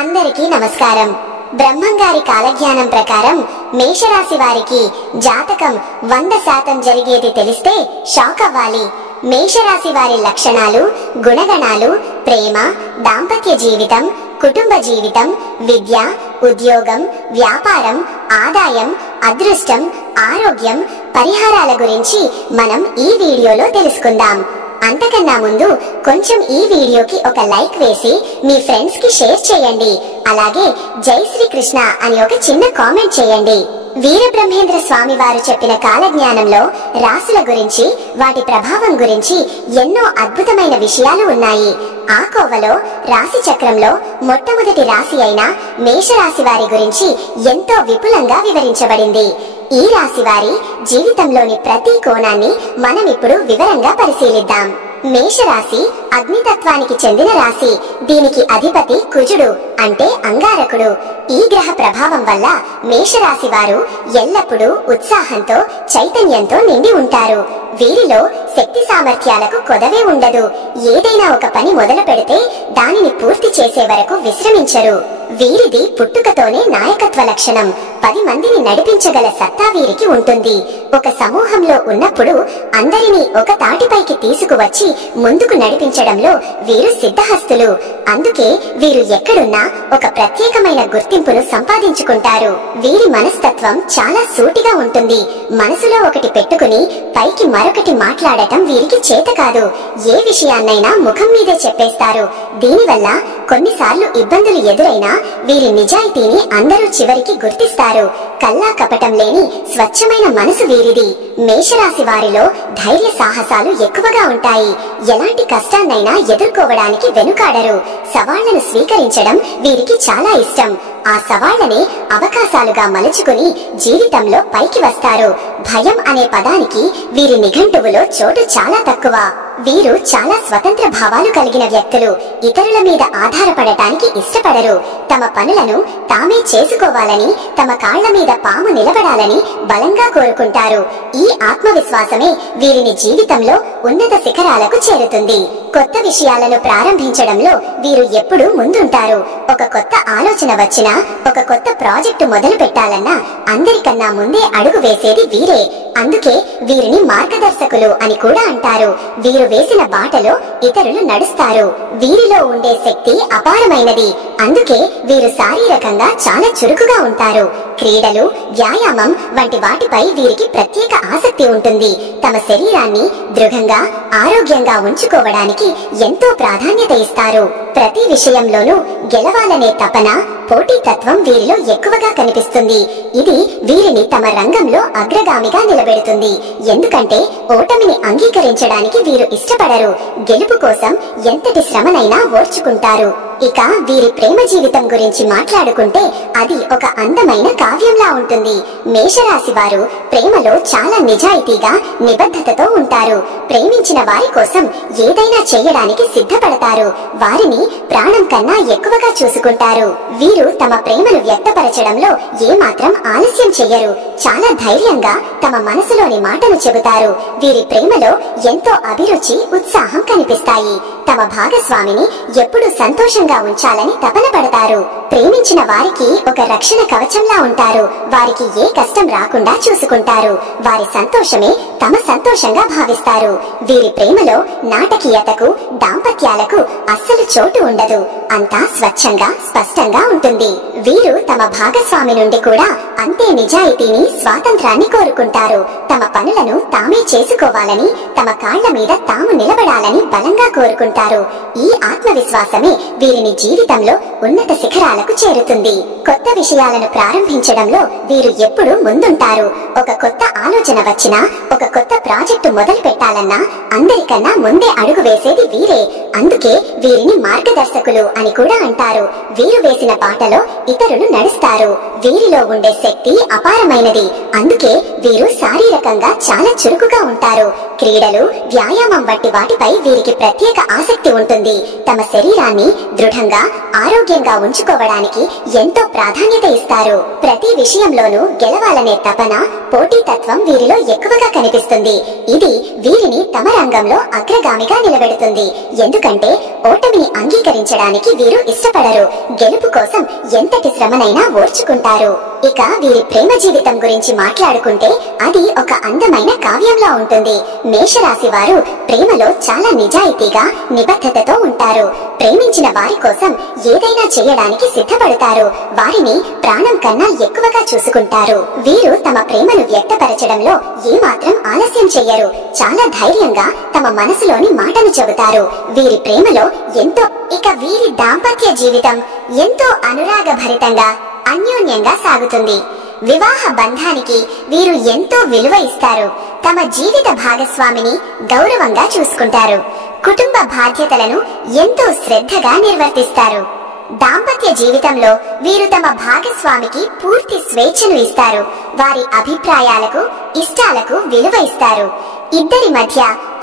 అందరికీ నమస్కారం. బ్రహ్మంగారి కాలజ్ఞానం ప్రకారం మేషరాశి వారికి జాతకం 100% జరిగేది తెలిస్తే షాక్ అవ్వాలి. మేషరాశి వారి లక్షణాలు, గుణగణాలు, ప్రేమ, దాంపత్య జీవితం, కుటుంబ జీవితం, విద్య, ఉద్యోగం, వ్యాపారం, ఆదాయం, అదృష్టం, ఆరోగ్యం, పరిహారాల గురించి మనం ఈ వీడియోలో తెలుసుకుందాం. అంతకన్నా ముందు కొంచెం ఈ వీడియోకి ఒక లైక్ వేసి మీ ఫ్రెండ్స్ కి షేర్ చేయండి. అలాగే జై శ్రీకృష్ణ అని ఒక చిన్న కామెంట్ చేయండి. వీరబ్రహ్మేంద్ర స్వామి వారు చెప్పిన కాలజ్ఞానంలో రాశుల గురించి, వాటి ప్రభావం గురించి ఎన్నో అద్భుతమైన విషయాలు ఉన్నాయి. ఆ కోవలో రాశి చక్రంలో మొట్టమొదటి రాశి అయిన మేషరాశి వారి గురించి ఎంతో విపులంగా వివరించబడింది. ఈ రాశి వారి జీవితంలోని ప్రతి కోణాన్ని మనం ఇప్పుడు వివరంగా పరిశీలిద్దాం. మేషరాశి అగ్నితత్వానికి చెందిన రాశి. దీనికి అధిపతి కుజుడు, అంటే అంగారకుడు. ఈ గ్రహ ప్రభావం వల్ల మేషరాశి వారు ఎల్లప్పుడూ ఉత్సాహంతో, చైతన్యంతో నిండి ఉంటారు. వీరిలో శక్తి సామర్థ్యాలకు కొదవే ఉండదు. ఏదైనా ఒక పని మొదలు పెడితే దానిని పూర్తి చేసే వరకు విశ్రమించరు. వీరిది పుట్టుకతోనే నాయకత్వ లక్షణం. 10 మందిని నడిపించగల సత్తా వీరికి ఉంటుంది. ఒక సమూహంలో ఉన్నప్పుడు అందరినీ ఒక తాటిపైకి తీసుకువచ్చి ముందుకు నడిపించడంలో వీరు సిద్ధహస్తులు. అందుకే వీరు ఎక్కడున్నా ఒక ప్రత్యేకమైన గుర్తింపును సంపాదించుకుంటారు. వీరి మనస్తత్వం చాలా సూటిగా ఉంటుంది. మనసులో ఒకటి పెట్టుకుని పైకి మరొకటి మాట్లాడటం వీరికి చేత కాదు. ఏ విషయాన్నైనా ముఖం మీదే చెప్పేస్తారు. దీనివల్ల కొన్నిసార్లు ఇబ్బందులు ఎదురైనా వీరి నిజాయితీని అందరూ చివరికి గుర్తిస్తారు. కల్లా కపటం లేని స్వచ్ఛమైన మనసు వీరిది. మేషరాశి వారిలో ధైర్య సాహసాలు ఎక్కువగా ఉంటాయి. ఎలాంటి కష్టాన్నైనా ఎదుర్కోవడానికి వెనుకాడరు. సవాళ్లను స్వీకరించడం వీరికి చాలా ఇష్టం. ఆ సవాళ్లనే అవకాశాలుగా మలుచుకుని జీవితంలో పైకి వస్తారు. భయం అనే పదానికి వీరి నిఘంటువులో చోటు చాలా తక్కువ. వీరు చాలా స్వతంత్ర భావాలు కలిగిన వ్యక్తులు. ఇతరుల మీద ఆధారపడటానికి ఇష్టపడరు. తమ పనులను తామే చేసుకోవాలని, తమ కాళ్ల మీద పాము నిలబడాలని బలంగా కోరుకుంటారు. ఈ ఆత్మవిశ్వాసమే వీరిని జీవితంలో ఉన్నత శిఖరాలకు చేరుతుంది. కొత్త విషయాలను ప్రారంభించడంలో వీరు ఎప్పుడూ ముందుంటారు. ఒక కొత్త ఆలోచన వచ్చినా, ఒక కొత్త ప్రాజెక్టు మొదలు పెట్టాలన్నా అందరికన్నా ముందే అడుగు వేసేది వీరే. అందుకే వీరిని మార్గదర్శకులు అని కూడా అంటారు. వీరు వేసిన బాటలో ఇతరులు నడుస్తారు. వీరిలో ఉండే శక్తి అపారమైనది. అందుకే వీరు శారీరకంగా చాలా చురుకుగా ఉంటారు. క్రీడలు, వ్యాయామం వంటి వాటిపై వీరికి ప్రత్యేక ఆసక్తి ఉంటుంది. తమ శరీరాన్ని దృఢంగా, ఆరోగ్యంగా ఉంచుకోవడానికి ఎంతో ప్రాధాన్యత ఇస్తారు. ప్రతి విషయంలోనూ గెలవాలనే తపన, పోటీతత్వం వీరిలో ఎక్కువగా కనిపిస్తుంది. ఇది వీరిని తమ రంగంలో అగ్రగామిగా నిలబెడుతుంది. ఎందుకంటే ఓటమిని అంగీకరించడానికి వీరు ఇష్టపడరు. గెలుపు కోసం ఎంతటి శ్రమనైనా ఓర్చుకుంటారు. ఇక వీరి ప్రేమ జీవితం గురించి మాట్లాడుకుంటే అది ఒక అందమైన కావ్యంలా ఉంటుంది. మేషరాశి వారు ప్రేమలో చాలా నిజాయితీగా, నిబద్ధతతో ఉంటారు. ప్రేమించిన వారి కోసం ఏదైనా చేయడానికి సిద్ధపడతారు. వారిని ప్రాణం కన్నా ఎక్కువగా చూసుకుంటారు. వీరు తమ ప్రేమను వ్యక్తపరచడంలో ఏమాత్రం ఆలస్యం చెయ్యరు. చాలా ధైర్యంగా తమ మనసులోని మాటను చెబుతారు. వీరి ప్రేమలో ఎంతో అభిరుచి, ఉత్సాహం కనిపిస్తాయి. తమ భాగస్వామిని ఎప్పుడూ సంతోషంగా ఉంచాలని తపన పడతారు. ప్రేమించిన వారికి ఒక రక్షణ కవచంలా ఉంటారు. వారికి ఏ కష్టం రాకుండా చూసుకుంటారు. వారి సంతోషమే తమ సంతోషంగా భావిస్తారు. వీరి ప్రేమలో నాటకీయతకు, దాంపత్యాలకు అస్సలు చోటు ఉండదు. అంతా స్వచ్ఛంగా, స్పష్టంగా ఉంటుంది. వీరు తమ భాగస్వామి నుండి కూడా అంతే నిజాయితీని, స్వాతంత్రాన్ని కోరుకుంటారు. తమ పనులను తామే చేసుకోవాలని, తమ కాళ్ల మీద తాము నిలబడాలని బలంగా కోరుకుంటారు. ఈ ఆత్మవిశ్వాసమే వీరిని జీవితంలో ఉన్నత శిఖరాలకు చేరుతుంది. కొత్త విషయాలను ప్రారంభించడంలో వీరు ఎప్పుడూ ముందుంటారు. ఒక కొత్త ఆలోచన వచ్చినా, ఒక కొత్త ప్రాజెక్టు మొదలు పెట్టాలన్నా అందరికన్నా ముందే అడుగు వేసేది వీరే. అందుకే వీరిని మార్గదర్శకులు అని కూడా అంటారు. వీరు వేసిన బాటలో ఇతరులు నడుస్తారు. వీరిలో ఉండే శక్తి అపారమైనది. అందుకే వీరు శారీరకంగా చాలా చురుకుగా ఉంటారు. క్రీడలు, వ్యాయామం వంటి వాటిపై వీరికి ప్రత్యేక ఆసక్తి ఉంటుంది. తమ శరీరాన్ని దృఢంగా, ఆరోగ్యంగా ఉంచుకోవడానికి ఎంతో ప్రాధాన్యత ఇస్తారు. ప్రతి విషయంలోనూ గెలవాలనే తపన, పోటీతత్వం వీరిలో ఎక్కువగా కనిపిస్తుంది. ఇది వీరిని తమ రంగంలో అగ్రగామిగా నిలబెడుతుంది. ఎందుకంటే ఓటమిని అంగీకరించడానికి వీరు ఇష్టపడరు. గెలుపు కోసం ఎంతటి శ్రమనైనా ఓర్చుకుంటారు. ఇక వీరి ప్రేమ జీవితం గురించి మాట్లాడుకుంటే అది ఒక అందమైన కావ్యంలా ఉంటుంది. మేషరాశి వారు ప్రేమలో చాలా నిజాయితీగా, నిబద్ధతతో ఉంటారు. ప్రేమించిన వారి కోసం ఏదైనా చేయడానికి సిద్ధపడతారు. వారిని ప్రాణం కన్నా ఎక్కువగా చూసుకుంటారు. వీరు తమ ప్రేమను వ్యక్తపరచడంలో ఏమాత్రం ఆలస్యం చెయ్యరు. చాలా ధైర్యంగా తమ మనసులోని మాటను చెబుతారు. వీరి ప్రేమలో ఎంతో ఇక వీరి దాంపత్య జీవితం ఎంతో అనురాగభరితంగా, అన్యోన్యంగా సాగుతుంది. వివాహ బంధానికి వీరు ఎంతో విలువ ఇస్తారు. తమ జీవిత భాగస్వామిని గౌరవంగా చూసుకుంటారు. కుటుంబ బాధ్యతలను ఎంతో శ్రద్ధగా నిర్వర్తిస్తారు. దాంపత్య జీవితంలో వీరు తమ భాగస్వామికి పూర్తి స్వేచ్ఛను ఇస్తారు. వారి అభిప్రాయాలకు, ఇష్టాలకు విలువ ఇస్తారు. ఇద్దరి మధ్య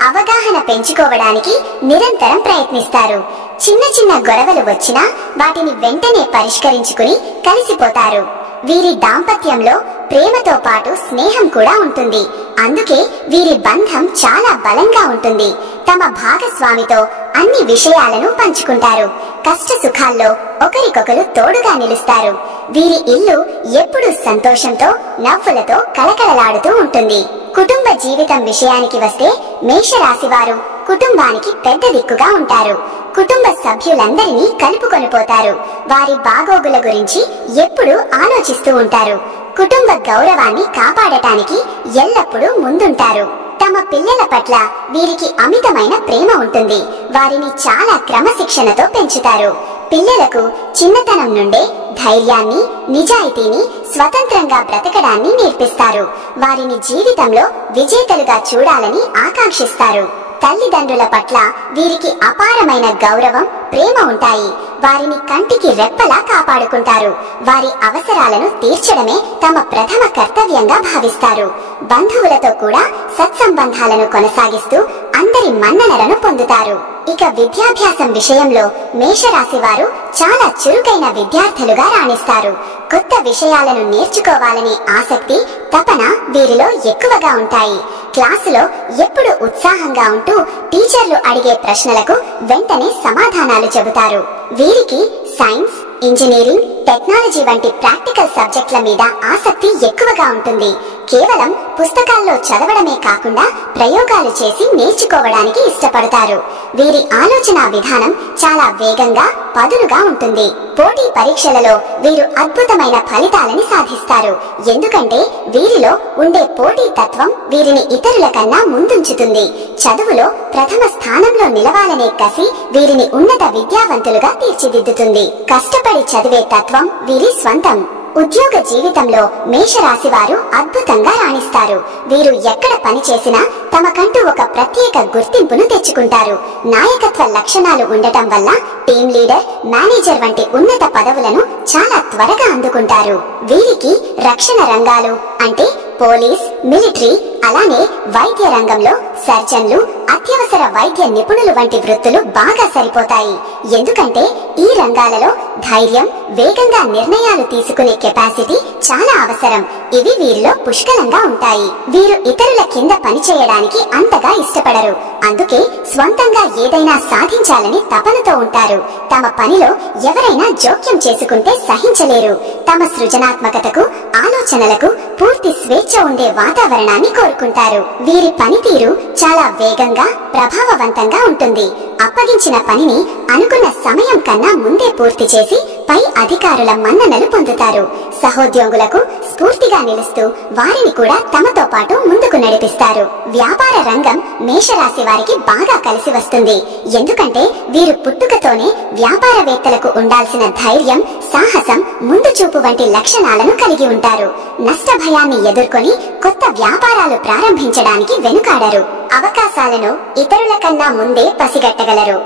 అవగాహన పెంచుకోవడానికి నిరంతరం ప్రయత్నిస్తారు. చిన్న చిన్న గొడవలు వచ్చినా వాటిని వెంటనే పరిష్కరించుకుని కలిసిపోతారు. వీరి దాంపత్యంలో ప్రేమతో పాటు స్నేహం కూడా ఉంటుంది. అందుకే వీరి బంధం చాలా బలంగా ఉంటుంది. తమ భాగస్వామితో అన్ని విషయాలను పంచుకుంటారు. కష్ట సుఖాల్లో ఒకరికొకరు తోడుగా నిలుస్తారు. వీరి ఇల్లు ఎప్పుడూ సంతోషంతో, నవ్వులతో కలకలలాడుతూ ఉంటుంది. కుటుంబ జీవితం విషయానికి వస్తే మేషరాశి వారు కుటుంబానికి పెద్ద దిక్కుగా ఉంటారు. కుటుంబ సభ్యులందరినీ కలుపుకొని పోతారు. వారి బాగోగుల గురించి ఎప్పుడూ ఆలోచిస్తూ ఉంటారు. కుటుంబ గౌరవాన్ని కాపాడటానికి ఎల్లప్పుడూ ముందుంటారు. తమ పిల్లల పట్ల వీరికి అమితమైన ప్రేమ ఉంటుంది. వారిని చాలా క్రమశిక్షణతో పెంచుతారు. పిల్లలకు చిన్నతనం నుండే ధైర్యాన్ని, నిజాయితీని, స్వతంత్రంగా బ్రతకడాన్ని నేర్పిస్తారు. వారిని జీవితంలో విజేతలుగా చూడాలని ఆకాంక్షిస్తారు. తల్లిదండ్రుల పట్ల వీరికి అపారమైన గౌరవం, ప్రేమ ఉంటాయి. వారిని కంటికి రెప్పలా కాపాడుకుంటారు. వారి అవసరాలను తీర్చడమే తమ ప్రథమ కర్తవ్యంగా భావిస్తారు. బంధువులతో కూడా సత్సంబంధాలను కొనసాగిస్తూ అందరి మన్ననలను పొందుతారు. ఇక విద్యాభ్యాసం విషయంలో మేషరాశి వారు చాలా చురుకైన విద్యార్థులుగా రాణిస్తారు. కొత్త విషయాలను నేర్చుకోవాలనే ఆసక్తి, తపన వీరిలో ఎక్కువగా ఉంటాయి. క్లాసులో ఎప్పుడు ఉత్సాహంగా ఉంటూ టీచర్లు అడిగే ప్రశ్నలకు వెంటనే సమాధానాలు చెబుతారు. వీరికి సైన్స్, ఇంజనీరింగ్, టెక్నాలజీ వంటి ప్రాక్టికల్ సబ్జెక్టుల మీద ఆసక్తి ఎక్కువగా ఉంటుంది. కేవలం పుస్తకాల్లో చదవడమే కాకుండా ప్రయోగాలు చేసి నేర్చుకోవడానికి ఇష్టపడతారు. వీరి ఆలోచన విధానం చాలా వేగంగా, పదునుగా ఉంటుంది. పోటీ పరీక్షలలో వీరు అద్భుతమైన ఫలితాలని సాధిస్తారు. ఎందుకంటే వీరిలో ఉండే పోటీ తత్వం వీరిని ఇతరుల కన్నా ముందుంచుతుంది. చదువులో ప్రథమ స్థానంలో నిలవాలనే కసి వీరిని ఉన్నత విద్యావంతులుగా తీర్చిదిద్దుతుంది. కష్టపడి చదివే తత్వం వీరి స్వంతం. ఉద్యోగ జీవితంలో మేషరాశి వారు అద్భుతంగా రాణిస్తారు. వీరు ఎక్కడ పని చేసినా తమకంటూ ఒక ప్రత్యేక గుర్తింపును తెచ్చుకుంటారు. నాయకత్వ లక్షణాలు ఉండటం వల్ల టీం లీడర్, మేనేజర్ వంటి ఉన్నత పదవులను చాలా త్వరగా అందుకుంటారు. వీరికి రక్షణ రంగాలు అంటే పోలీస్, మిలిటరీ, అలానే వైద్య రంగంలో సర్జన్లు, అత్యవసర వైద్య నిపుణులు వంటి వృత్తులు బాగా సరిపోతాయి. ఎందుకంటే ఈ రంగాలలో ధైర్యం, వేగంగా నిర్ణయాలు తీసుకునే కెపాసిటీ చాలా అవసరం. ఇవి వీరిలో పుష్కలంగా ఉంటాయి. వీరు ఇతరుల కింద పనిచేయడానికి అంతగా ఇష్టపడరు. అందుకే స్వంతంగా ఏదైనా సాధించాలని తపనతో ఉంటారు. తమ పనిలో ఎవరైనా జోక్యం చేసుకుంటే సహించలేరు. తమ సృజనాత్మకతకు, ఆలోచనలకు పూర్తి స్వేచ్ఛ ఉండే వాతావరణాన్ని కోరుకుంటారు. వీరి పనితీరు చాలా వేగంగా, ప్రభావవంతంగా ఉంటుంది. అప్పగించిన పనిని అనుకున్న సమయం కన్నా ముందే పూర్తి చేసి పై అధికారుల మన్ననలు పొందుతారు. సహోద్యోగులకు స్ఫూర్తిగా నిలుస్తూ వారిని కూడా తమతో పాటు ముందుకు నడిపిస్తారు. వ్యాపార రంగం మేషరాశి వారికి బాగా కలిసి వస్తుంది. ఎందుకంటే వీరు పుట్టుకతోనే వ్యాపారవేత్తలకు ఉండాల్సిన ధైర్యం, సాహసం, ముందు చూపు వంటి లక్షణాలను కలిగి ఉంటారు. నష్ట భయాన్ని ఎదుర్కొని కొత్త వ్యాపారాలు ప్రారంభించడానికి వెనుకాడరు. అవకాశాలను ఇతరుల కన్నా ముందే పసిగట్టగలరు.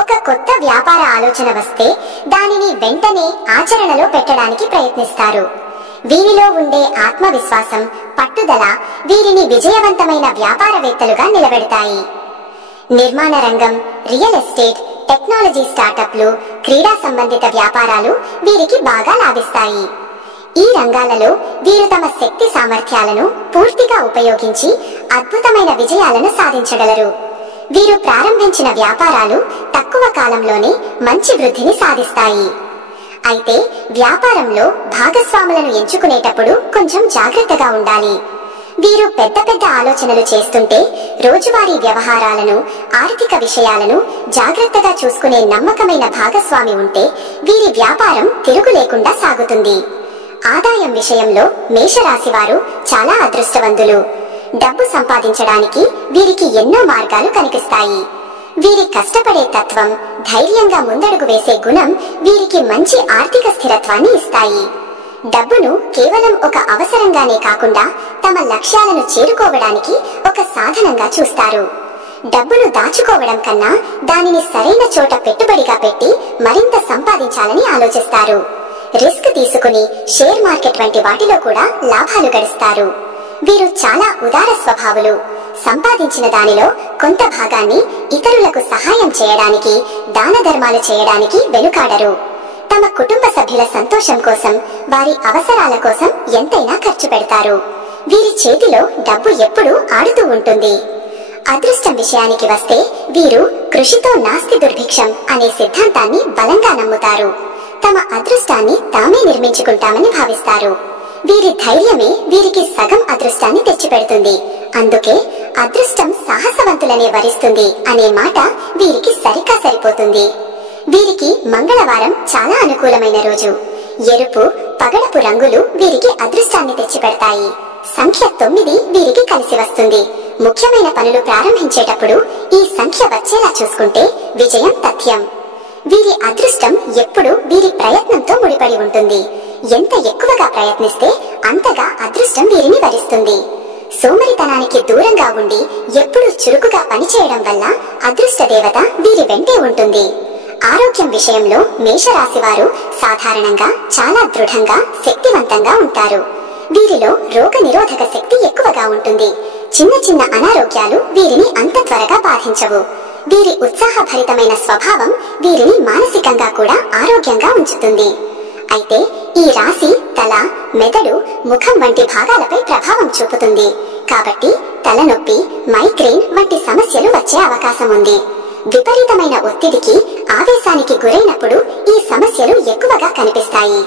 ఒక కొత్త వ్యాపార ఆలోచన వస్తే దానిని వెంటనే ఆచరణలో పెట్టడానికి ప్రయత్నిస్తారు. వీరిలో ఉండే ఆత్మవిశ్వాసం, పట్టుదల వీరిని విజయవంతమైన వ్యాపారవేత్తలుగా నిలబెడతాయి. నిర్మాణ రంగం, రియల్ ఎస్టేట్, టెక్నాలజీ స్టార్టప్లు, క్రీడా సంబంధిత వ్యాపారాలు వీరికి బాగా లాభిస్తాయి. ఈ రంగాలలో వీరు తమ శక్తి సామర్థ్యాలను పూర్తిగా ఉపయోగించి అద్భుతమైన విజయాలను సాధించగలరు. వీరు ప్రారంభించిన వ్యాపారాలు తక్కువ కాలంలోనే మంచి వృద్ధిని సాధిస్తాయి. అయితే వ్యాపారంలో భాగస్వాములను ఎంచుకునేటప్పుడు కొంచెం జాగ్రత్తగా ఉండాలి. వీరు పెద్ద పెద్ద ఆలోచనలు చేస్తుంటే రోజువారీ వ్యవహారాలను, ఆర్థిక విషయాలను జాగ్రత్తగా చూసుకునే నమ్మకమైన భాగస్వామి ఉంటే వీరి వ్యాపారం తిరుగు లేకుండా సాగుతుంది. ఆదాయం విషయంలో మేషరాశి వారు చాలా అదృష్టవంతులు. డబ్బు సంపాదించడానికి వీరికి ఎన్నో మార్గాలు కనిపిస్తాయి. వీరి కష్టపడే తత్వం, ధైర్యంగా ముందడుగు వేసే గుణం వీరికి మంచి ఆర్థిక స్థిరత్వాన్ని ఇస్తాయి. డబ్బును కేవలం ఒక అవసరంగానే కాకుండా తమ లక్ష్యాలను చేరుకోవడానికి ఒక సాధనంగా చూస్తారు. డబ్బును దాచుకోవడం కన్నా దానిని సరైన చోట పెట్టుబడిగా పెట్టి మరింత సంపాదించాలని ఆలోచిస్తారు. రిస్క్ తీసుకుని షేర్ మార్కెట్ వంటి వాటిలో కూడా లాభాలు గడిస్తారు. వీరు చాలా ఉదార స్వభావులు. సంపాదించిన దానిలో కొంత భాగాన్ని ఇతరులకు సహాయం చేయడానికి, దాన ధర్మాలు చేయడానికి వెనుకాడరు. తమ కుటుంబ సభ్యుల సంతోషం కోసం, వారి అవసరాల కోసం ఎంతైనా ఖర్చు పెడతారు. వీరి చేతిలో డబ్బు ఎప్పుడూ ఆడుతూ ఉంటుంది. అదృష్టం విషయానికి వస్తే వీరు కృషితో నాస్తి దుర్భిక్షం అనే సిద్ధాంతాన్ని బలంగా నమ్ముతారు. తమ అదృష్టాన్ని తామే నిర్మించుకుంటామని భావిస్తారు. వీరి ధైర్యమే వీరికి సగం అదృష్టాన్ని తెచ్చిపెడుతుంది. అందుకే అదృష్టం సాహసవంతులనే వరిస్తుంది అనే మాట వీరికి సరిగ్గా సరిపోతుంది. వీరికి మంగళవారం చాలా అనుకూలమైన రోజు. ఎరుపు, పగడపు రంగులు వీరికి అదృష్టాన్ని తెచ్చిపెడతాయి. సంఖ్య 9 వీరికి కలిసి వస్తుంది. ముఖ్యమైన పనులు ప్రారంభించేటప్పుడు ఈ సంఖ్య వచ్చేలా చూసుకుంటే విజయం తథ్యం. వీరి అదృష్టం ఎప్పుడు వీరి ప్రయత్నంతో ముడిపడి ఉంటుంది. ఎంత ఎక్కువగా ప్రయత్నిస్తే అంతగా అదృష్టం వీరిని వరిస్తుంది. సోమరితనానికి దూరంగా ఉండి ఎప్పుడు చురుకుగా పనిచేయడం వల్ల అదృష్ట దేవత వీరి వెంటే ఉంటుంది. ఆరోగ్యం విషయంలో మేషరాశి వారు సాధారణంగా చాలా దృఢంగా, శక్తివంతంగా ఉంటారు. వీరిలో రోగ నిరోధక శక్తి ఎక్కువగా ఉంటుంది. చిన్న చిన్న అనారోగ్యాలు వీరిని అంత త్వరగా బాధించవు. వీరి ఉత్సాహభరితమైన స్వభావం వీరిని మానసికంగా కూడా ఆరోగ్యంగా ఉంచుతుంది. అయితే ఈ రాశి తల, మెదడు, ముఖం వంటి భాగాలపై ప్రభావం చూపుతుంది. కాబట్టి తలనొప్పి, మైగ్రేన్ వంటి సమస్యలు వచ్చే అవకాశం ఉంది. విపరీతమైన ఒత్తిడికి, ఆవేశానికి గురైనప్పుడు ఈ సమస్యలు ఎక్కువగా కనిపిస్తాయి.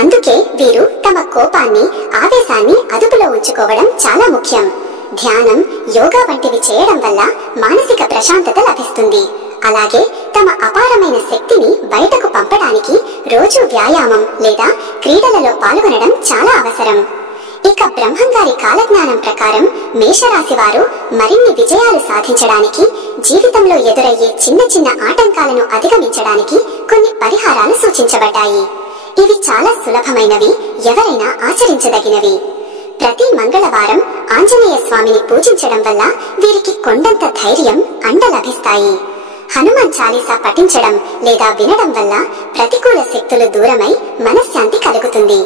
అందుకే వీరు తమ కోపాన్ని, ఆవేశాన్ని అదుపులో ఉంచుకోవడం చాలా ముఖ్యం. ధ్యానం, యోగా వంటివి చేయడం వల్ల మానసిక ప్రశాంతత లభిస్తుంది. అలాగే తమ అపారమైన శక్తిని బయటకు పంపడానికి రోజు వ్యాయామం లేదా క్రీడలలో పాల్గొనడం చాలా అవసరం. ఇక బ్రహ్మంగారి కాలజ్ఞానం ప్రకారం మేషరాశి వారు మరిన్ని విజయాలు సాధించడానికి, జీవితంలో ఎదురయ్యే చిన్న చిన్న ఆటంకాలను అధిగమించడానికి కొన్ని పరిహారాలు సూచించబడ్డాయి. ఇవి చాలా సులభమైనవి, ఎవరైనా ఆచరించదగినవి. ప్రతి మంగళవారం ఆంజనేయ స్వామిని పూజించడం వల్ల వీరికి కొండంత ధైర్యం, అండ లభిస్తాయి. హనుమాన్ చాలీసా పఠించడం లేదా వినడం వల్ల ప్రతికూల శక్తులు దూరమై మనశ్శాంతి కలుగుతుంది.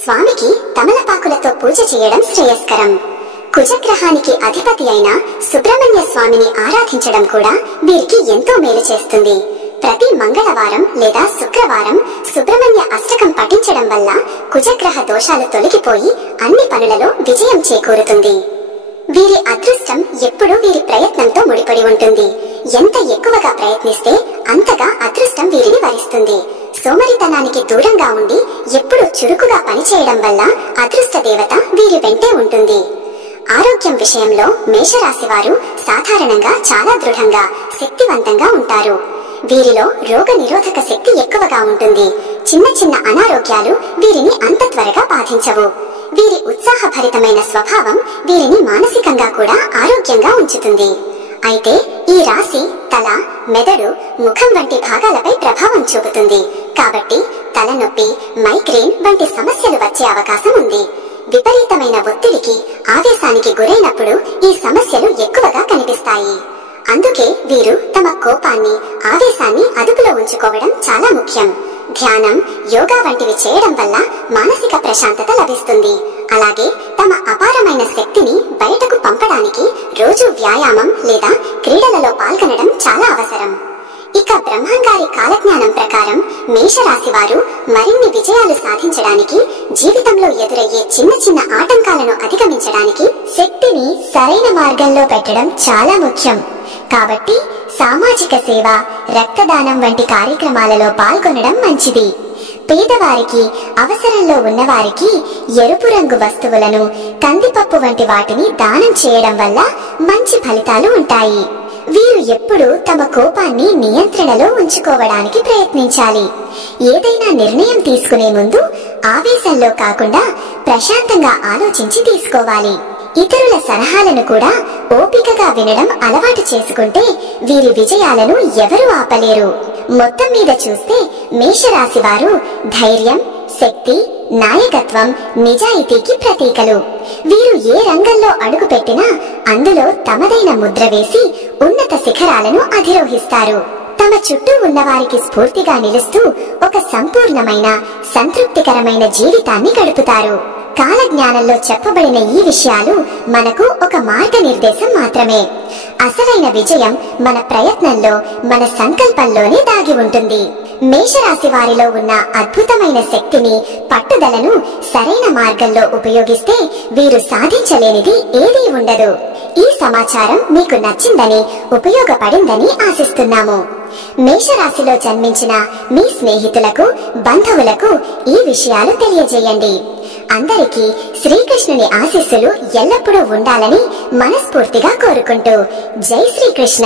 స్వామికి తమలపాకులతో పూజ చేయడం శ్రేయస్కరం. కుజగ్రహానికి అధిపతి అయిన సుబ్రహ్మణ్య స్వామిని ఆరాధించడం కూడా వీరికి ఎంతో మేలు చేస్తుంది. ప్రతి మంగళవారం లేదా శుక్రవారం సుబ్రహ్మణ్య అష్టకం పఠించడం వల్ల కుజగ్రహ దోషాలు తొలగిపోయి అన్ని పనులలో విజయం చేకూరుతుంది. వీరి అదృష్టం ఎప్పుడూ వీరి ప్రయత్నంతో ముడిపడి ఉంటుంది. ఎంత ఎక్కువగా ప్రయత్నిస్తే అంతగా అదృష్టం వీరిని వరిస్తుంది. సోమరితనానికి దూరంగా ఉండి ఎప్పుడు చురుకుగా పనిచేయడం వల్ల అదృష్ట దేవత వీరి వెంటే ఉంటుంది. ఆరోగ్యం విషయంలో మేషరాశి వారు సాధారణంగా చాలా దృఢంగా, శక్తివంతంగా ఉంటారు. వీరిలో రోగ నిరోధక శక్తి ఎక్కువగా ఉంటుంది. చిన్న చిన్న అనారోగ్యాలు వీరిని అంత త్వరగా బాధించవు. వీరి ఉత్సాహభరితమైన స్వభావం వీరిని మానసికంగా కూడా ఆరోగ్యంగా ఉంచుతుంది. అయితే ఈ రాశి తల, మెదడు, ముఖం వంటి భాగాలపై ప్రభావం చూపుతుంది. కాబట్టి తలనొప్పి, మైగ్రేన్ వంటి సమస్యలు వచ్చే అవకాశం ఉంది. విపరీతమైన ఒత్తిడికి, ఆవేశానికి గురైనప్పుడు ఈ సమస్యలు ఎక్కువగా కనిపిస్తాయి. అందుకే వీరు తమ కోపాన్ని, ఆవేశాన్ని అదుపులో ఉంచుకోవడం చాలా ముఖ్యం. ధ్యానం, యోగా వంటివి చేయడం వల్ల మానసిక ప్రశాంతత లభిస్తుంది. అలాగే తమ అపారమైన శక్తిని బయటకు పంపడానికి రోజు వ్యాయామం లేదా క్రీడలలో పాల్గొనడం చాలా అవసరం. ఇక బ్రహ్మంగారి కాలజ్ఞానం ప్రకారం మేషరాశి వారు మరిన్ని విజయాలు సాధించడానికి, జీవితంలో ఎదురయ్యే చిన్న చిన్న ఆటంకాలను అధిగమించడానికి శక్తిని సరైన మార్గంలో పెట్టడం చాలా ముఖ్యం. కాబట్టి సామాజిక సేవ, రక్తదానం వంటి కార్యక్రమాలలో పాల్గొనడం మంచిది. పేదవారికి, అవసరంలో ఉన్నవారికి ఎరుపు రంగు వస్తువులను, కందిపప్పు వంటి వాటిని దానం చేయడం వల్ల మంచి ఫలితాలు ఉంటాయి. వీరు ఎప్పుడూ తమ కోపాన్ని నియంత్రణలో ఉంచుకోవడానికి ప్రయత్నించాలి. ఏదైనా నిర్ణయం తీసుకునే ముందు ఆవేశంలో కాకుండా ప్రశాంతంగా ఆలోచించి తీసుకోవాలి. ఇతరుల సలహాలను కూడా ఓపికగా వినడం అలవాటు చేసుకుంటే వీరి విజయాలను ఎవరూ ఆపలేరు. మొత్తం మీద చూస్తే మేషరాశి వారు ధైర్యం, శక్తి, నాయకత్వం, నిజాయితీకి ప్రతీకలు. వీరు ఏ రంగంలో అడుగు పెట్టినా అందులో తమదైన ముద్ర వేసి ఉన్నత శిఖరాలను అధిరోహిస్తారు. తమ చుట్టూ ఉన్నవారికి స్ఫూర్తిగా నిలుస్తూ ఒక సంపూర్ణమైన, సంతృప్తికరమైన జీవితాన్ని గడుపుతారు. కాలజ్ఞానంలో చెప్పబడిన ఈ విషయాలు మనకు ఒక మార్గనిర్దేశం మాత్రమే. అసలైన విజయం మన ప్రయత్నంలో, మన సంకల్పంలోనే దాగి ఉంటుంది. మేషరాశి వారిలో ఉన్న అద్భుతమైన శక్తిని, పట్టుదలను సరైన మార్గంలో ఉపయోగిస్తే వీరు సాధించలేనిది ఏదీ ఉండదు. ఈ సమాచారం మీకు నచ్చిందని, ఉపయోగపడిందని ఆశిస్తున్నాము. మేషరాశిలో జన్మించిన మీ స్నేహితులకు, బంధువులకు ఈ విషయాలు తెలియజేయండి. అందరికీ శ్రీకృష్ణుని ఆశీస్సులు ఎల్లప్పుడూ ఉండాలని మనస్ఫూర్తిగా కోరుకుంటూ జై శ్రీకృష్ణ.